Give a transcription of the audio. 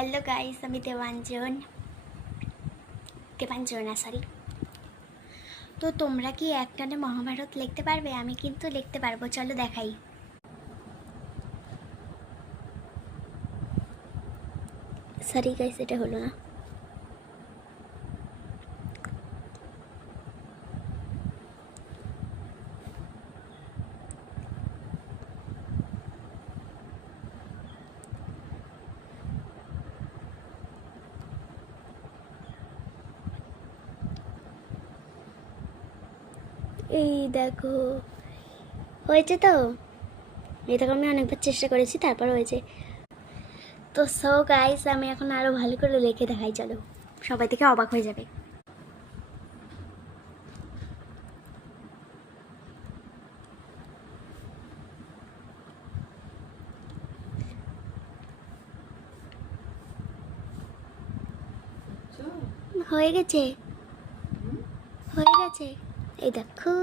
Hello guys, আমি দেবাঞ্জন না sorry. তো তোমরা কি একটানে মহাভারত লিখতে পারবে? আমি কিন্তু লিখতে পারবো, চলো দেখাই। সরি গাইস, এটা হলো না। এই দেখো, হয়েছে তো। এটাকে আমি অনেকবার চেষ্টা করেছি, তারপর হয়েছে। তো সো গাইস, আমি এখন আরো ভালো করে লিখে দেখাই, চলো। সবাই থেকে অবাক হয়ে যাবে। হয়ে গেছে, হয়ে গেছে, এই দেখো।